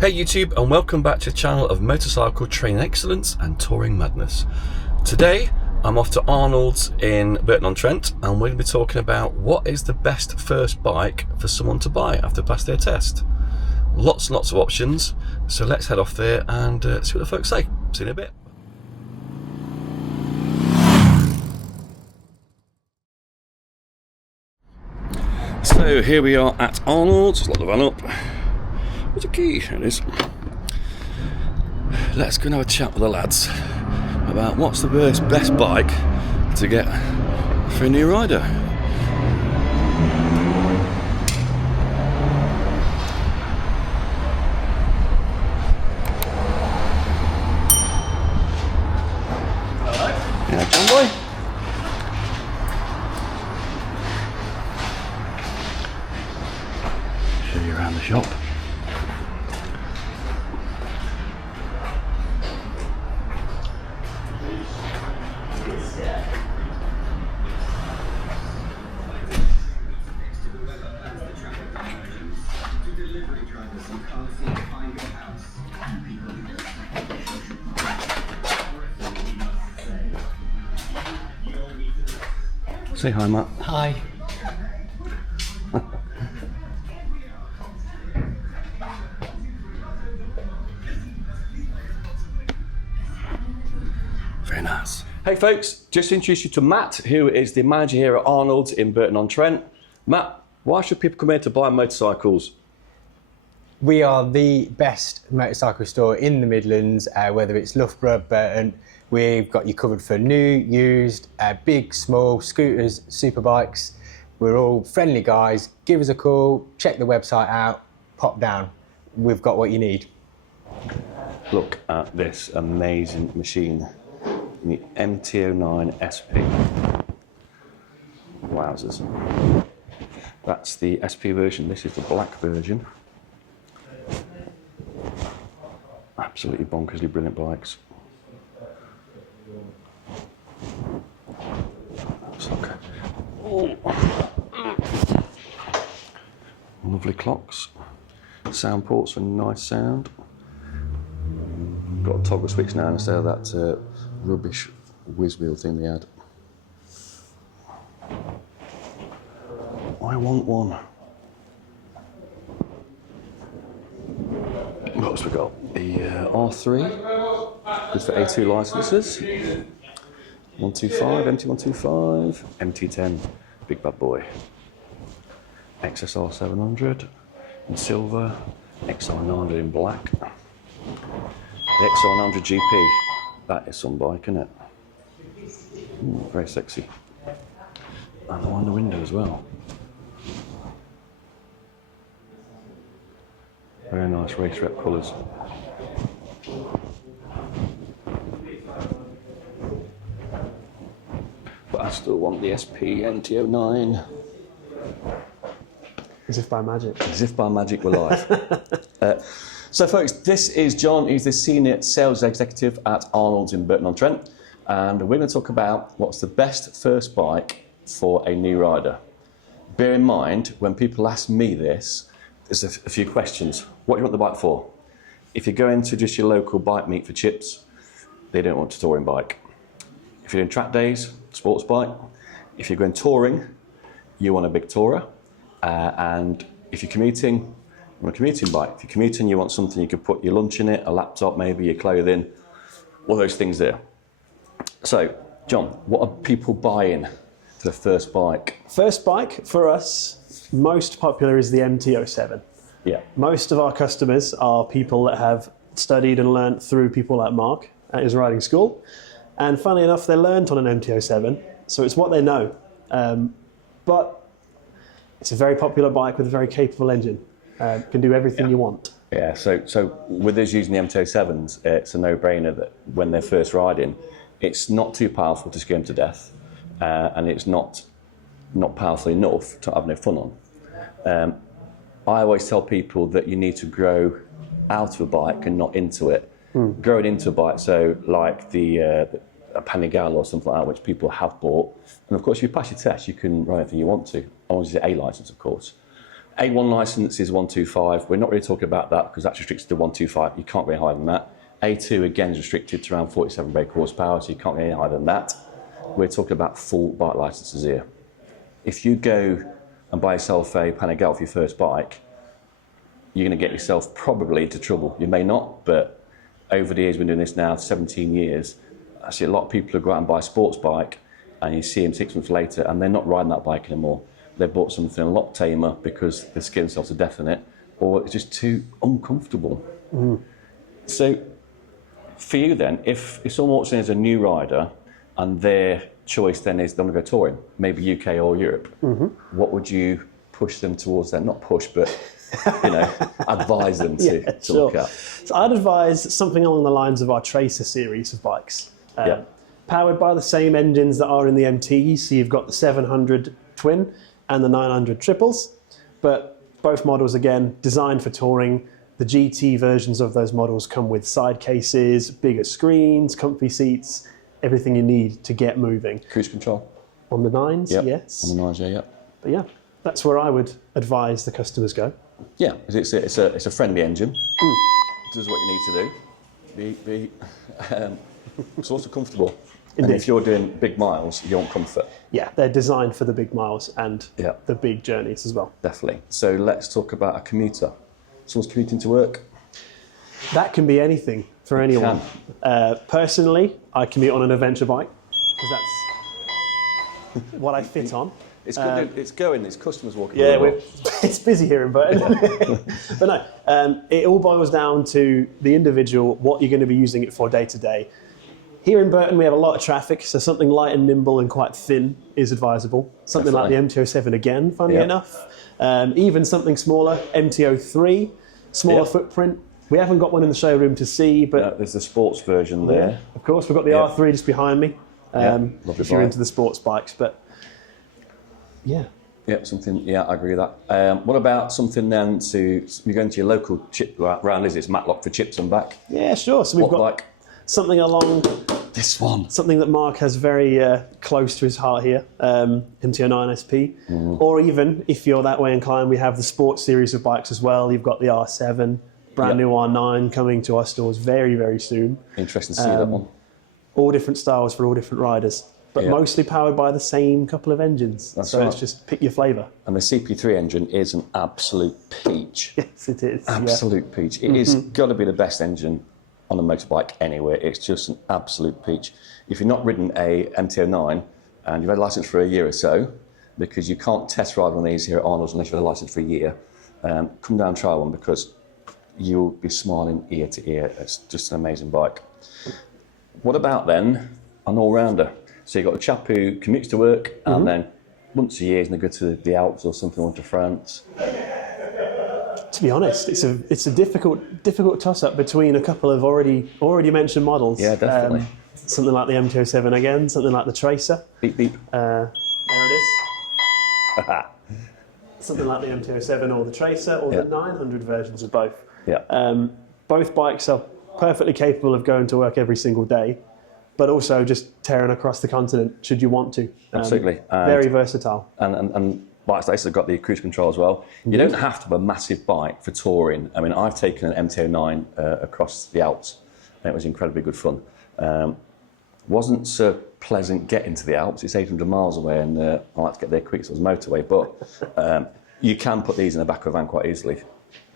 Hey YouTube, and welcome back to the channel of motorcycle training excellence and touring madness. Today I'm off to Arnold's in Burton-on-Trent, and we're going to be talking about what is the best first bike for someone to buy after passing their test. Lots and lots of options, so let's head off there and see what the folks say. See you in a bit. So here we are at Arnold's. Lock the van up. Where's the key? There it is. Let's go and have a chat with the lads about what's the best bike to get for a new rider. Hello. Yeah, John boy. Show you around the shop. Say hi, Matt. Hi. Very nice. Hey folks, just to introduce you to Matt, who is the manager here at Arnold's in Burton-on-Trent. Matt, why should people come here to buy motorcycles? We are the best motorcycle store in the Midlands, whether it's Loughborough, Burton. We've got you covered for new, used, big, small, scooters, superbikes. We're all friendly guys. Give us a call, check the website out, pop down. We've got what you need. Look at this amazing machine. The MT-09 SP. Wowzers. That's the SP version. This is the black version. Absolutely bonkersly brilliant bikes. Okay. Oh. Lovely clocks. Sound ports for nice sound. Got a toggle switch now instead of that rubbish whiz wheel thing they had. I want one. What else we got? The R3 with the A2 licenses. 125, MT-125, MT-10, big bad boy. XSR 700 in silver, XR 900 in black. The XR 900 GP, that is some bike, isn't it? Ooh, very sexy. And the one in the window as well. Very nice race rep colours. But I still want the SP MT-09. As if by magic. As if by magic we're live. So folks, this is John. He's the Senior Sales Executive at Arnold's in Burton-on-Trent. And we're going to talk about what's the best first bike for a new rider. Bear in mind, when people ask me this, there's a few questions. What do you want the bike for? If you're going to just your local bike meet for chips, they don't want a touring bike. If you're doing track days, sports bike. If you're going touring, you want a big tourer. And if you're commuting, you want a commuting bike. If you're commuting, you want something you could put your lunch in it, a laptop maybe, your clothing, all those things there. So, John, what are people buying for the first bike? First bike for us, most popular is the MT-07. Yeah. Most of our customers are people that have studied and learnt through people like Mark at his riding school. And funnily enough, they learnt on an MT-07, so it's what they know. But it's a very popular bike with a very capable engine. Can do everything you want. Yeah, so with us using the MT-07s, it's a no-brainer that when they're first riding, it's not too powerful to scare them to death, and it's not powerful enough to have no fun on. I always tell people that you need to grow out of a bike and not into it. Growing into a bike, so like a Panigale or something like that, which people have bought. And of course, if you pass your test, you can ride anything you want to, as long as you get A license, of course. A1 licence is 125. We're not really talking about that because that's restricted to 125. You can't go any higher than that. A2 again is restricted to around 47 brake horsepower, so you can't go any higher than that. We're talking about full bike licences here. If you go and buy yourself a Panigale for your first bike, you're going to get yourself probably into trouble. You may not, but over the years, we've been doing this now 17 years. I see a lot of people who go out and buy a sports bike and you see them 6 months later and they're not riding that bike anymore. They bought something a lot tamer because they scared themselves to death in it, or it's just too uncomfortable. So for you then, if someone walks in as a new rider and their choice then is they want to go touring, maybe UK or Europe, what would you push them towards then? Not push, but advise them to look at? So I'd advise something along the lines of our Tracer series of bikes. Powered by the same engines that are in the MTs, so you've got the 700 twin and the 900 triples, but both models again designed for touring. The GT versions of those models come with side cases, bigger screens, comfy seats, everything you need to get moving. Cruise control? On the 9s, Yep. yes. On the 9s, yeah. But yeah, that's where I would advise the customers go. Yeah, it's a friendly engine. It does what you need to do. It's also comfortable. Indeed. And if you're doing big miles, you want comfort. Yeah, they're designed for the big miles and Yeah. the big journeys as well. Definitely. So let's talk about a commuter. Someone's commuting to work. That can be anything for anyone. Personally, I commute on an adventure bike because that's what I fit on. It's good. It's going. It's customers walking. Yeah, around. it's busy here in Burton. But no, it all boils down to the individual, what you're going to be using it for day to day. Here in Burton, we have a lot of traffic, so something light and nimble and quite thin is advisable. Something like the MT-07 again, funnily enough. Even something smaller, MT-03, smaller footprint. We haven't got one in the showroom to see, but there's the sports version there. Yeah, of course, we've got the R3 just behind me. If you're into the sports bikes, but yeah. Yeah, something. Yeah, I agree with that. What about something then you're going to your local chip round? Is it Matlock for chips and back? Yeah, sure. So we've got something along this one. Something that Mark has very close to his heart here, MT-09 SP. Or even, if you're that way inclined, we have the sports series of bikes as well. You've got the R7, brand new R9 coming to our stores very, very soon. Interesting to see that one. All different styles for all different riders, but mostly powered by the same couple of engines. That's so right. It's just pick your flavour. And the CP3 engine is an absolute peach. Yes, it is. Absolute peach. It is got to be the best engine on a motorbike anywhere. It's just an absolute peach. If you've not ridden a MT-09 and you've had a licence for a year or so, because you can't test ride one of these here at Arnold's unless you've had a licence for a year, come down and try one because you'll be smiling ear to ear. It's just an amazing bike. What about then an all-rounder? So you've got a chap who commutes to work and then once a year he's going to go to the Alps or something, or to France. To be honest, it's a difficult toss-up between a couple of already mentioned models. Yeah, definitely. Something like the MT-07 again, something like the Tracer. Beep, beep. There it is. Something like the MT-07 or the Tracer or the 900 versions of both. Yeah. Both bikes are perfectly capable of going to work every single day, but also just tearing across the continent should you want to. Absolutely. Very versatile. And bikes like this have got the cruise control as well. You don't have to have a massive bike for touring. I mean, I've taken an MT-09 across the Alps, and it was incredibly good fun. Wasn't so pleasant getting to the Alps. It's 800 miles away, and I like to get there quick, so it was motorway. But you can put these in the back of a van quite easily.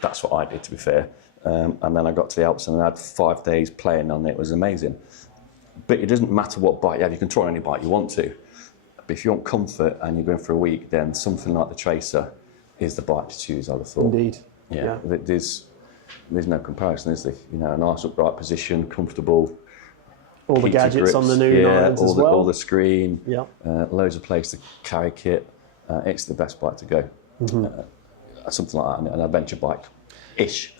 That's what I did, to be fair. And then I got to the Alps and I had 5 days playing on it. It was amazing. But it doesn't matter what bike you have. You can tour on any bike you want to. But if you want comfort and you're going for a week, then something like the Tracer is the bike to choose, I would have thought. Indeed. Yeah. There's no comparison, is there? You know, a nice upright position, comfortable. All the gadgets on the new Nines as well. All the screen. Yeah. Loads of place to carry kit. It's the best bike to go. Something like that, an adventure bike-ish.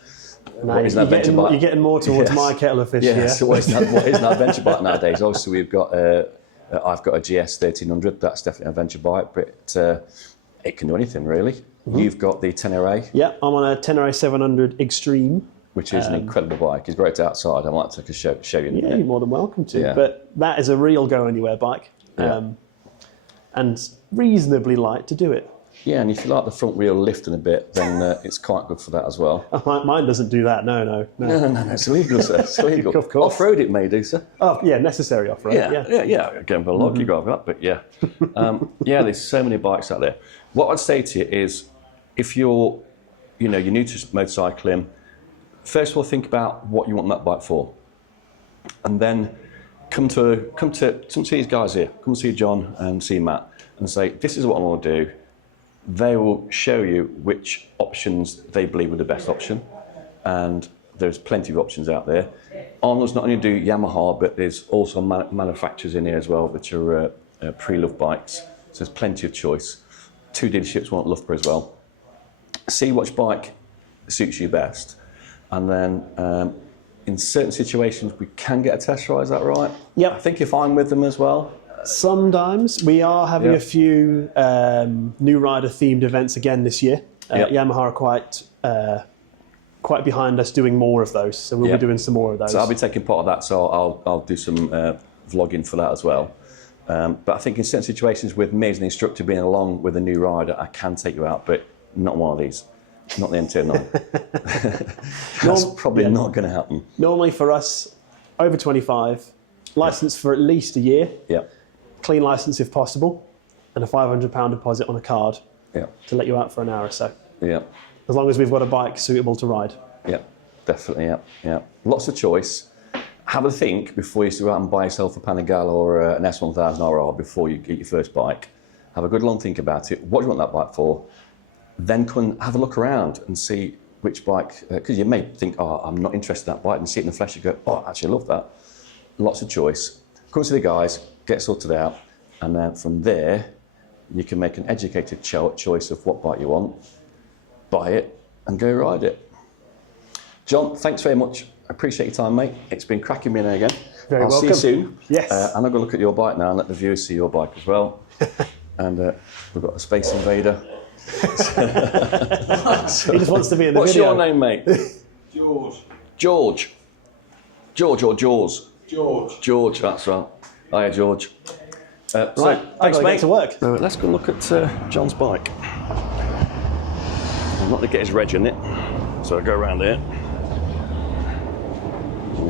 No, you're getting more towards my kettle of fish here. So what is an adventure bike nowadays? Obviously, we've got I've got a GS 1300. That's definitely an adventure bike, but it can do anything really. You've got the Tenere. Yeah, I'm on a Tenere 700 Extreme, which is an incredible bike. It's great outside. I might take a show you. Yeah, you're more than welcome to. Yeah. But that is a real go anywhere bike, and reasonably light to do it. Yeah, and if you like the front wheel lifting a bit, then it's quite good for that as well. Mine doesn't do that. No. No, it's illegal, sir. It's illegal. Of course. Off-road it may do, sir. Oh, yeah, necessary off-road. Yeah. Again, for a log you got that, but yeah. There's so many bikes out there. What I'd say to you is, if you're new to motorcycling, first of all, think about what you want that bike for, and then come to these guys here. Come see John and see Matt, and say, this is what I want to do. They will show you which options they believe are the best option, and there's plenty of options out there. Arnold's not only do Yamaha, but there's also manufacturers in here as well, which are pre-loved bikes. So there's plenty of choice. 2 dealerships, one at Loughborough as well. See which bike suits you best, and then in certain situations we can get a test ride. Is that right? Yep. I think you're fine with them as well. Sometimes we are having Yeah. a few new rider themed events again this year. Yamaha are quite behind us doing more of those, so we'll be doing some more of those. So I'll be taking part of that. So I'll do some vlogging for that as well. But I think in certain situations, with me as an instructor being along with a new rider, I can take you out, but not one of these. Not the MT-09. That's probably not going to happen. Normally for us, over 25, licensed for at least a year. Yeah. Clean license if possible, and a £500 deposit on a card to let you out for an hour or so. Yeah. As long as we've got a bike suitable to ride. Yeah, definitely, yeah. Lots of choice. Have a think before you go out and buy yourself a Panigale or an S1000 RR before you get your first bike. Have a good long think about it. What do you want that bike for? Then come and have a look around and see which bike, because you may think, oh, I'm not interested in that bike, and see it in the flesh, you go, oh, actually I love that. Lots of choice. Come to the guys, get sorted out, and then from there, you can make an educated choice of what bike you want, buy it, and go ride it. John, thanks very much. I appreciate your time, mate. It's been cracking me in again. Very I'll welcome. see you soon. Yes. And I'm going to look at your bike now and let the viewers see your bike as well. And we've got a Space Invader. He just wants to be in the What's video. your name, mate? George. George or Jaws? George, that's right. Hiya, George. Right, Thanks, I've got to mate. get to work. Let's go and look at John's bike. I'm not going to get his reg in it, so I'll go around here.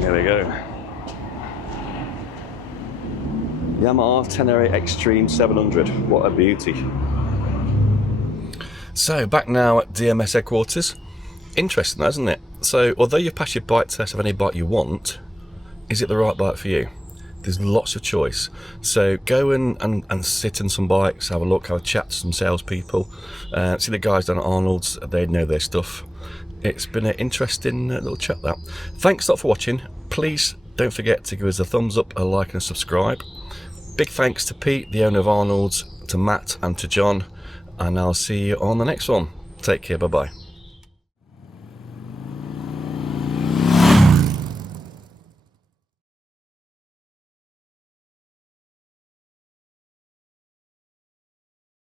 There we go. Yamaha Tenere Extreme 700. What a beauty. So, back now at DMS headquarters. Interesting, isn't it? So, although you've passed your bike test of any bike you want, is it the right bike for you? There's lots of choice. So go and sit in some bikes, have a look, have a chat to some salespeople. See the guys down at Arnold's, they know their stuff. It's been an interesting little chat, that. Thanks a lot for watching. Please don't forget to give us a thumbs up, a like and a subscribe. Big thanks to Pete, the owner of Arnold's, to Matt and to John. And I'll see you on the next one. Take care, bye-bye.